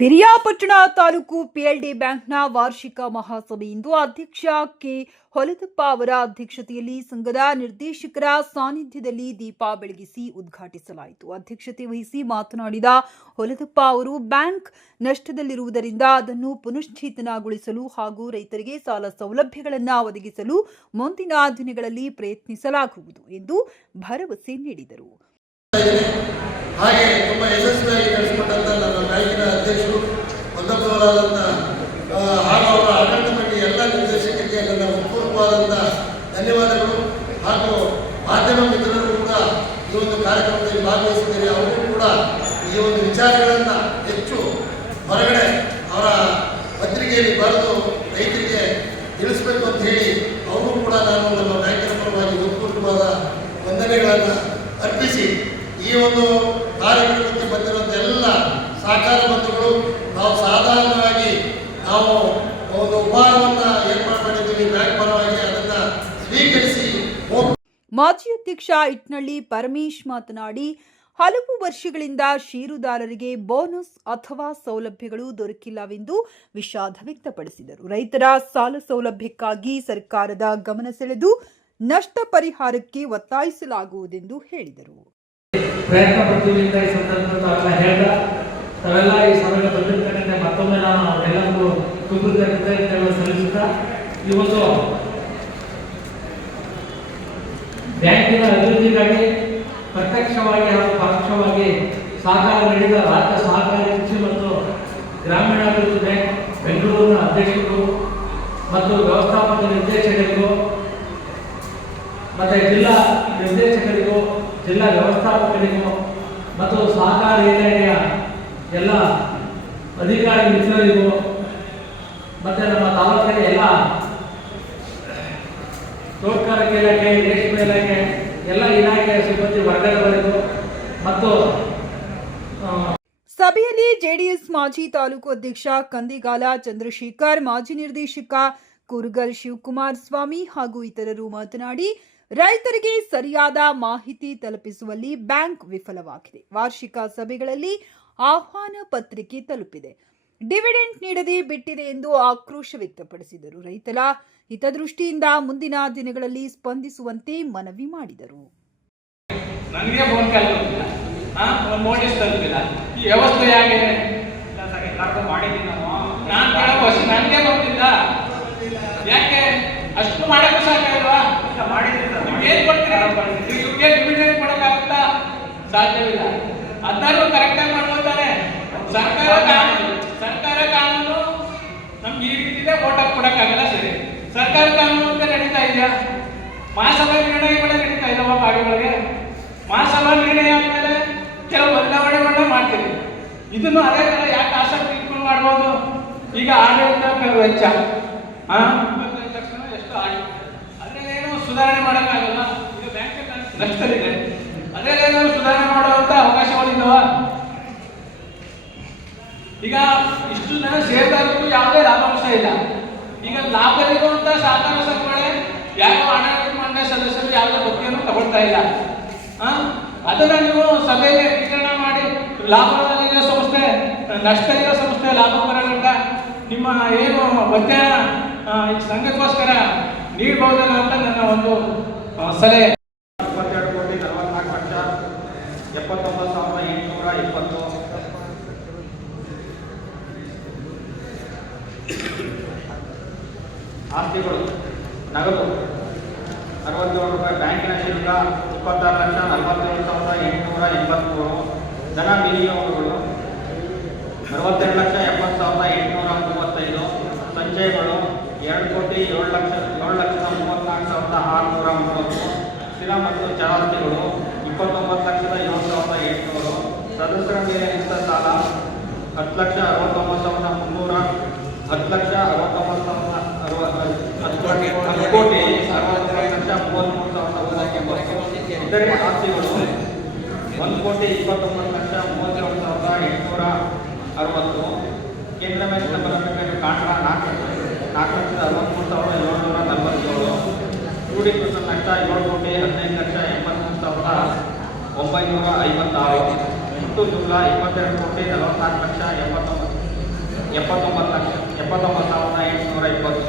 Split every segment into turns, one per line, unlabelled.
Piriyapatna taluk PLD ಬ್ಯಾಂಕ್ನ ವಾರ್ಷಿಕ ಮಹಾಸಭೆಯಿಂದ ಅಧ್ಯಕ್ಷ ಕೆ. ಹೊಲದಪ್ಪ ಅವರ ಅಧ್ಯಕ್ಷತೆಯಲ್ಲಿ ಸಂಘದ ನಿರ್ದೇಶಕರ ಸಾನ್ನಿಧ್ಯದಲ್ಲಿ ದೀಪ ಬೆಳಗಿಸಿ ಉದ್ಘಾಟಿಸಲಾಯಿತು. ಅಧ್ಯಕ್ಷತೆ ವಹಿಸಿ ಮಾತನಾಡಿದ ಹೊಲದಪ್ಪ ಅವರು, ಬ್ಯಾಂಕ್ ನಷ್ಟದಲ್ಲಿರುವುದರಿಂದ ಅದನ್ನು ಪುನಶ್ಚೇತನಗೊಳಿಸಲು ಹಾಗೂ ರೈತರಿಗೆ ಸಾಲ ಸೌಲಭ್ಯಗಳನ್ನು ಒದಗಿಸಲು ಮುಂದಿನ ದಿನಗಳಲ್ಲಿ ಪ್ರಯತ್ನಿಸಲಾಗುವುದು ಎಂದು ಭರವಸೆ ನೀಡಿದರು.
ಹಾಗೆ ತುಂಬ ಯಶಸ್ವಿಯಾಗಿ ನಡೆಸಿಕೊಂಡಂಥ ನನ್ನ ಬ್ಯಾಂಕಿನ ಅಧ್ಯಕ್ಷರು ಆ, ಹಾಗೂ ಅವರ ಆಡಳಿತ ಎಲ್ಲ ನಿರ್ದೇಶಕರಿಗೆ ನನ್ನ ಹೃತ್ಪೂರ್ವಕವಾದಂಥ ಧನ್ಯವಾದಗಳು. ಹಾಗೂ ಮಾಧ್ಯಮ ಮಿತ್ರರು ಕೂಡ ಈ ಒಂದು ಕಾರ್ಯಕ್ರಮದಲ್ಲಿ ಭಾಗವಹಿಸಿದ್ದಾರೆ ಅವರು ಕೂಡ ಈ ಒಂದು ವಿಚಾರಗಳನ್ನು ಹೆಚ್ಚು ಹೊರಗಡೆ ಅವರ ಪತ್ರಿಕೆಯಲ್ಲಿ ಬರೆದು ರೈತರಿಗೆ ತಿಳಿಸ್ಬೇಕು ಅಂತ ಹೇಳಿ ಅವರು ಕೂಡ ನಾನು ನಮ್ಮ ಬ್ಯಾಂಕಿನ ಪರವಾಗಿ ವಂದನೆಗಳನ್ನು ಅರ್ಪಿಸಿ ಈ ಒಂದು ಕಾರ್ಯಕ್ರಮಕ್ಕೆ ಬಂದಿರುವಂಥ ಎಲ್ಲ ಸಹಕಾರ ಬಂಧುಗಳು, ನಾವು ಸಾಧಾರಣವಾಗಿ ನಾವು ಒಂದು ಉಪಹಾರವನ್ನು ಏರ್ಪಾಡು ಮಾಡಿದ್ದೀವಿ ಬ್ಯಾಂಕ್ ಪರವಾಗಿ ಅದನ್ನು ಸ್ವೀಕರಿಸಿ
ಮಾಜಿ ಅಧ್ಯಕ್ಷ ಇಟ್ನಳ್ಳಿ ಪರಮೇಶ್ ಮಾತನಾಡಿ, ಹಲವು ವರ್ಷಗಳಿಂದ ಷೇರುದಾರರಿಗೆ ಬೋನಸ್ ಅಥವಾ ಸೌಲಭ್ಯಗಳು ದೊರಕಿಲ್ಲವೆಂದು ವಿಷಾದ ವ್ಯಕ್ತಪಡಿಸಿದರು. ರೈತರ ಸಾಲ ಸೌಲಭ್ಯಕ್ಕಾಗಿ ಸರ್ಕಾರದ ಗಮನ ಸೆಳೆದು ನಷ್ಟ ಪರಿಹಾರಕ್ಕೆ ಒತ್ತಾಯಿಸಲಾಗುವುದೆಂದು ಹೇಳಿದರು.
ಪ್ರಯತ್ನ ಪಡ್ತೀವಿ ಈ ಸಂದರ್ಭದಲ್ಲಿ ತಾವೆಲ್ಲ ಹೇಳ್ದ. ತಾವೆಲ್ಲ ಈ ಸಮಯ ಬಂದಿರ್ತಕ್ಕಂಥ ಮತ್ತೊಮ್ಮೆ ನಾನು ಅವರೆಲ್ಲರಿಗೂ ಕೃತಜ್ಞ ಕೃತಜ್ಞತೆಗಳನ್ನು ಸಲ್ಲಿಸುತ್ತಾ ಇವತ್ತು ಬ್ಯಾಂಕಿನ ಅಭಿವೃದ್ಧಿಗಾಗಿ ಪ್ರತ್ಯಕ್ಷವಾಗಿ ಹಾಗೂ ಪರೋಕ್ಷವಾಗಿ ಸಹಕಾರ ನೀಡಿದ ರಾಜ್ಯ ಸಹಕಾರಿ ಕೃಷಿ ಮತ್ತು ಗ್ರಾಮೀಣಾಭಿವೃದ್ಧಿ ಬ್ಯಾಂಕ್ ಬೆಂಗಳೂರಿನ ಅಧ್ಯಕ್ಷರು ಮತ್ತು ವ್ಯವಸ್ಥಾಪಕ ನಿರ್ದೇಶಕರಿಗೂ, ಮತ್ತು ಜಿಲ್ಲಾ ನಿರ್ದೇಶಕರಿಗೂ ಜಿಲ್ಲಾ ವ್ಯವಸ್ಥಾಪಕರಿಗೂ ಮತ್ತು ಸಹಕಾರ ಇಲಾಖೆಯ ಎಲ್ಲ ಅಧಿಕಾರಿ ಮಿತ್ರರಿಗೂ ಮತ್ತು ನಮ್ಮ ತಾಲೂಕಿನ ಎಲ್ಲ ತೋಟಗಾರಿಕೆ ಇಲಾಖೆ, ರೇಷ್ಮೆ ಇಲಾಖೆ, ಎಲ್ಲ ಇಲಾಖೆಯ ಸಿಬ್ಬಂದಿ ವರ್ಗದವರಿಗೂ ಮತ್ತು
ಸಭೆಯಲ್ಲಿ ಜೆಡಿಎಸ್ ಮಾಜಿ ತಾಲೂಕು ಅಧ್ಯಕ್ಷ ಕಂದಿಗಾಲ, ಚಂದ್ರಶೇಖರ್, ಮಾಜಿ ನಿರ್ದೇಶಕ ಕುರುಗಲ್ ಶಿವಕುಮಾರ್ ಸ್ವಾಮಿ ಹಾಗೂ ಇತರರು ಮಾತನಾಡಿ ರೈತರಿಗೆ ಸರಿಯಾದ ಮಾಹಿತಿ ತಲುಪಿಸುವಲ್ಲಿ ಬ್ಯಾಂಕ್ ವಿಫಲವಾಗಿದೆ. ವಾರ್ಷಿಕ ಸಭೆಗಳಲ್ಲಿ ಆಹ್ವಾನ ಪತ್ರಿಕೆ ತಲುಪಿದೆ. ಡಿವಿಡೆಂಟ್ ನೀಡದೆ ಬಿಟ್ಟಿದೆ ಎಂದು ಆಕ್ರೋಶ ವ್ಯಕ್ತಪಡಿಸಿದರು. ರೈತರ ಹಿತದೃಷ್ಟಿಯಿಂದ ಮುಂದಿನ ದಿನಗಳಲ್ಲಿ ಸ್ಪಂದಿಸುವಂತೆ ಮನವಿ ಮಾಡಿದರು.
ಈ ವ್ಯವಸ್ಥೆ
ನಾನು.
ಗೊತ್ತಿಲ್ಲ. ಅಷ್ಟು ಮಾಡಕ್ಕೂ ಸಾಕಾಗಿಲ್ವಾ ಏನ್ ಕೊಡ್ತೀರಾ? ಇವ್ರಿಗೆ ಲಿಮಿಟೆಡ್ ಕೊಡಕ್ಕಾಗುತ್ತಾ? ಸಾಧ್ಯವಿಲ್ಲ. ಅದನ್ನಾರು ಕರೆಕ್ಟಾಗಿ ಮಾಡ್ಕೊತಾರೆ ಸರ್ಕಾರ ಕಾನೂನು ಸರ್ಕಾರ ಕಾನೂನು ನಮ್ಗೆ ಈ ರೀತಿ ಓಟ್ ಹಾಕಿ ಕೊಡಕ್ಕಾಗಲ್ಲ ಸರಿ. ಸರ್ಕಾರ ಕಾನೂನು ಅಂತ ನಡೀತಾ ಇದೆಯಾ? ಮಹಾಸಭಾ ನಿರ್ಣಯಗಳೇ ನಡೀತಾ ಇದಾವ ಭಾಗಗಳಿಗೆ ಮಹಾಸಭಾ ನಿರ್ಣಯ ಆದ್ಮೇಲೆ ಕೆಲವು ಬದಲಾವಣೆಗಳನ್ನ ಮಾಡ್ತೀವಿ ಇದನ್ನು ಅದೇ ತರ ಯಾಕೆ ಆಸಕ್ತಿ ಇಟ್ಕೊಂಡು ಮಾಡ್ಬೋದು? ಈಗ ಆಡಳಿತ ವೆಚ್ಚ. ಹಾ ಸುಧಾರಣೆ ಮಾಡೋಕ್ಕಾಗಲ್ಲ? ಈಗ ಬ್ಯಾಂಕ್ ನಷ್ಟದಲ್ಲಿದೆ ಅದ್ರಲ್ಲೇನು ಸುಧಾರಣೆ ಮಾಡುವಂತ ಅವಕಾಶಗಳಿದ್ದಾವ ಈಗ ಇಷ್ಟು ಜನ ಷೇರ್ದಾರರಿಗೂ ಯಾವುದೇ ಲಾಭಾಂಶ ಇಲ್ಲ. ಈಗ ಲಾಭದಲ್ಲಿರುವಂತ ಸಹಕಾರ ಸಂಘಗಳೇ ಯಾವ ಆಡಳಿತ ಮಂಡಳಿ ಸದಸ್ಯರು ಯಾವುದೇ ಭಕ್ತಿಯನ್ನು ತಗೊಳ್ತಾ ಇಲ್ಲ. ಆ? ಅದನ್ನ ನೀವು ಸಭೆಯಲ್ಲಿ ವಿಚಾರಣೆ ಮಾಡಿ ಲಾಭದಲ್ಲಿರೋ ಸಂಸ್ಥೆ ನಷ್ಟದಲ್ಲಿರೋ ಸಂಸ್ಥೆ ಲಾಭ ಬರೋದ್ರಿಂದ ನಿಮ್ಮ ಏನು ಮಧ್ಯಾಹ್ನ ಸಂಘಕ್ಕೋಸ್ಕರ ನೀಡಬಹುದಲ್ಲ ಅಂತ ನನ್ನ ಒಂದು ಸಲಹೆ.
ಇಪ್ಪತ್ತೆರಡು ಕೋಟಿ ನಲವತ್ನಾಲ್ಕು ಲಕ್ಷ, ಎಪ್ಪತ್ತೊಂಬತ್ತು ಸಾವಿರದ ಎಂಟುನೂರ ಇಪ್ಪತ್ತು. ಆಸ್ತಿಗಳು, ನಗದು, ಅರವತ್ತೇಳು ರೂಪಾಯಿ ಬ್ಯಾಂಕಿನ ಶುಲ್ಕ, ಇಪ್ಪತ್ತಾರು ಲಕ್ಷ ನಲವತ್ತೇಳು ಸಾವಿರದ ಎಂಟುನೂರ ಎಂಬತ್ತ್ಮೂರು ಧನ ವಿನಿಯೋಗಗಳು, ಅರವತ್ತೆರಡು ಲಕ್ಷ ಎಪ್ಪತ್ತು ಸಾವಿರದ ಎಂಟುನೂರ ಮೂವತ್ತೈದು. ಸಂಚಯಗಳು ಎರಡು ಕೋಟಿ ಏಳು ಲಕ್ಷ, ಏಳು ಲಕ್ಷದ ಮೂವತ್ತ್ನಾಲ್ಕು ಸಾವಿರದ ಆರುನೂರ ಮೂವತ್ತು. ಸ್ಥಿರ ಮತ್ತು ಚರಾಸ್ತಿಗಳು ಇಪ್ಪತ್ತೊಂಬತ್ತು ಲಕ್ಷದ ಏಳು ಸಾವಿರದ ಎಂಟುನೂರು. ಸದಸ್ಯರ ಮೇಲೆ ನಿಂತ ಸಾಲ ಹತ್ತು ಲಕ್ಷ ಅರವತ್ತೊಂಬತ್ತು ಸಾವಿರದ ಮುನ್ನೂರ, ಹತ್ತು ಲಕ್ಷ ಅರವತ್ತೊಂಬತ್ತು ಸಾವಿರದ ಅರವತ್ತು ಕೋಟಿ ಕೋಟಿ ಅರವತ್ತೆರಡು ಲಕ್ಷ ಮೂವತ್ತ್ಮೂರು ಸಾವಿರದ ಇತರೆ ಆಸ್ತಿಗಳು ಒಂದು ಕೋಟಿ ಇಪ್ಪತ್ತೊಂಬತ್ತು ಲಕ್ಷ ಮೂವತ್ತೇಳು ಸಾವಿರದ ಎಂಟುನೂರ ಅರವತ್ತು. ಕೇಂದ್ರ ಮೇಲೆ ಬಲಬೇಕು ಕಾಂಟ್ರಾ ನಾಲ್ಕು. ನಾಲ್ಕು ಲಕ್ಷದ ಅರವತ್ತ್ಮೂರು ಸಾವಿರದ ಏಳುನೂರ ನಲವತ್ತೇಳು ಕ್ಯೂಡಿಕೃತ ನಷ್ಟ ಏಳು ಕೋಟಿ ಹದಿನೈದು ಲಕ್ಷ ಎಂಬತ್ತ್ಮೂರು ಸಾವಿರದ ಒಂಬೈನೂರ ಐವತ್ತಾರು. ಎಂಟು ಜುಲೈ ಇಪ್ಪತ್ತೆರಡು ಕೋಟಿ ನಲವತ್ತ್ನಾಲ್ಕು ಲಕ್ಷ ಎಂಬತ್ತೊಂಬತ್ತು, ಎಪ್ಪತ್ತೊಂಬತ್ತು ಲಕ್ಷ, ಎಪ್ಪತ್ತೊಂಬತ್ತು ಸಾವಿರದ ಎಂಟುನೂರ ಇಪ್ಪತ್ತು.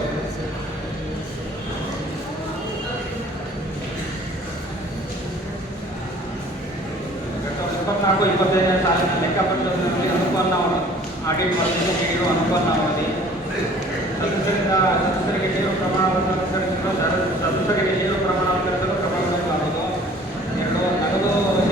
ಇಪ್ಪತ್ನಾಲ್ಕು ಇಪ್ಪತ್ತೈದನೇ ಸಾಲಿನ ಲೆಕ್ಕಪತ್ರದಲ್ಲಿ ಅನುಪನ್ನವನ್ನು ಆಡಿಟ್ ವರದಿಯನ್ನು ನೀಡಿರುವ ಅನುಪನ್ನವನ್ನು ಇದರಿಂದ ಸದಸ್ಯರಿಗೆ ನೀರು ಪ್ರಮಾಣವನ್ನು ಅನುಸರಿಸಲು ಸದಸ್ಯರಿಗೆ ನೀರು ಪ್ರಮಾಣವನ್ನು ಕ್ರಮಗಳನ್ನು ಎರಡು ನಗದು